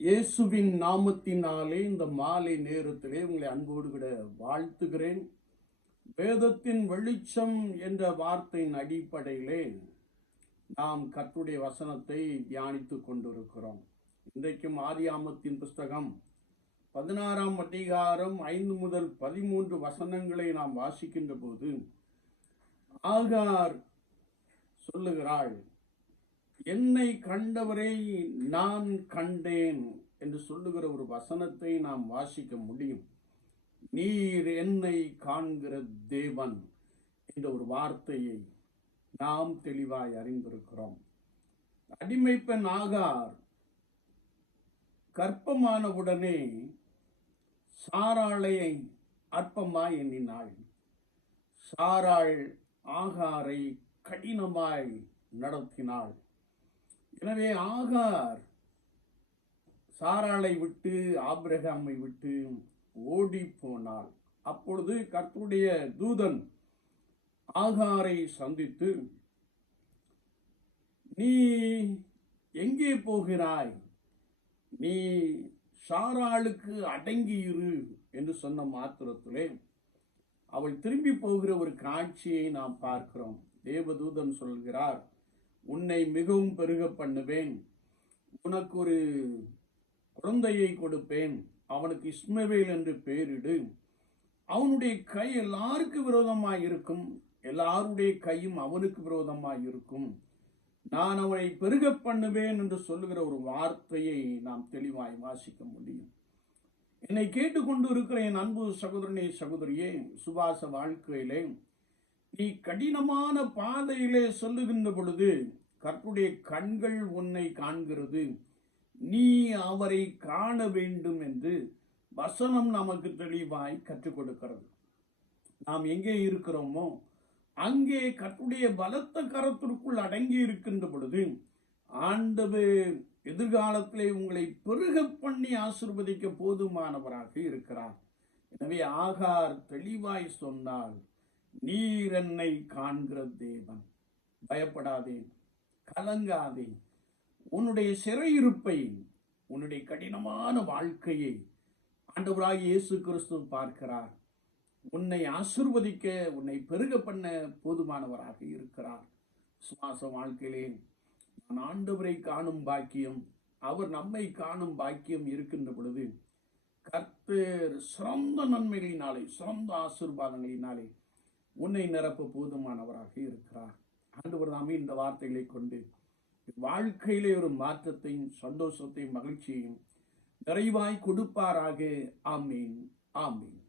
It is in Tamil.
இயேசுவின் நாமத்தினாலே இந்த மாலை நேரத்திலே உங்களை அன்போடு கூட வாழ்த்துகிறேன். வேதத்தின் வெளிச்சம் என்ற வார்த்தையின் அடிப்படையிலே நாம் கற்றுடைய வசனத்தை தியானித்துக் கொண்டிருக்கிறோம். இன்றைக்கும் ஆதியாமத்தின் புஸ்தகம் பதினாறாம் அதிகாரம் ஐந்து முதல் பதிமூன்று வசனங்களை நாம் வாசிக்கின்ற போது ஆகார் சொல்லுகிறாள் என்னை கண்டவரை நான் கண்டேன் என்று சொல்லுகிற ஒரு வசனத்தை நாம் வாசிக்க முடியும். நீர் என்னை காண்கிற தேவன் என்ற ஒரு வார்த்தையை நாம் தெளிவாய் அறிந்திருக்கிறோம். அடிமை பெண் ஆகார் கற்பமானவுடனே சாராளையை அற்பமாய் எண்ணினாள். சாராள் ஆகாரை கடினமாய் நடத்தினாள். எனவே ஆகார் சாராளை விட்டு ஆபிரகாமை விட்டு ஓடி போனாள் அப்பொழுது கர்த்தருடைய தூதன் ஆகாரை சந்தித்து நீ எங்கே போகிறாய்? நீ சாராளுக்கு அடங்கியிரு என்று சொன்ன மாத்திரத்திலே அவள் திரும்பி போகிற ஒரு காட்சியை நாம் பார்க்கிறோம். தேவதூதன் சொல்கிறார் உன்னை மிகவும் பெருக பண்ணுவேன். உனக்கு ஒரு குழந்தையை கொடுப்பேன். அவனுக்கு இஸ்மவேல் என்று பெயரிடு அவனுடைய கை எல்லாருக்கும் விரோதமாக இருக்கும். எல்லாருடைய கையும் அவனுக்கு விரோதமாக இருக்கும். நான் அவனை பெருக பண்ணுவேன் என்று சொல்லுகிற ஒரு வார்த்தையை நாம் தெளிவாய் வாசிக்க முடியும். என்னை கேட்டுக்கொண்டு இருக்கிற என் அன்பு சகோதரனே சகோதரியே சுபாச வாழ்க்கையிலே நீ கடினமான பாதையிலே சொல்லுகின்ற பொழுது கற்புடைய கண்கள் உன்னை காண்கிறது. நீ அவரை காண வேண்டும் என்று வசனம் நமக்கு தெளிவாய் கற்றுக் கொடுக்கிறது. நாம் எங்கே இருக்கிறோமோ அங்கே கர்த்தருடைய பலத்த கரத்திற்குள் அடங்கி இருக்கின்ற பொழுது ஆண்டவர் எதிர்காலத்திலே உங்களை பெருக பண்ணி ஆசிர்வதிக்க போதுமானவராக இருக்கிறார். எனவே ஆகார் தெளிவாய் சொன்னால் நீர் என்னை காண்கிற தேவன். பயப்படாதே கலங்காதே. உன்னுடைய சிறையிருப்பை உன்னுடைய கடினமான வாழ்க்கையை ஆண்டவராக இயேசு கிறிஸ்து பார்க்கிறார். உன்னை ஆசிர்வதிக்க உன்னை பெருக பண்ண போதுமானவராக இருக்கிறார். சுவாச வாழ்க்கையிலே நான் ஆண்டவரை காணும் பாக்கியம் அவர் நம்மை காணும் பாக்கியம் இருக்கின்ற பொழுது கர்த்தர் சிறந்த நன்மைகளினாலே சிறந்த ஆசிர்வாதங்களினாலே உன்னை நிரப்ப போதுமானவராக இருக்கிறார். ஆண்டவர் நாமே இந்த வார்த்தைகளை கொண்டு வாழ்க்கையிலே ஒரு மாற்றத்தையும் சந்தோஷத்தையும் மகிழ்ச்சியையும் நிறைவாய் கொடுப்பாராக. ஆமீன். ஆமீன்.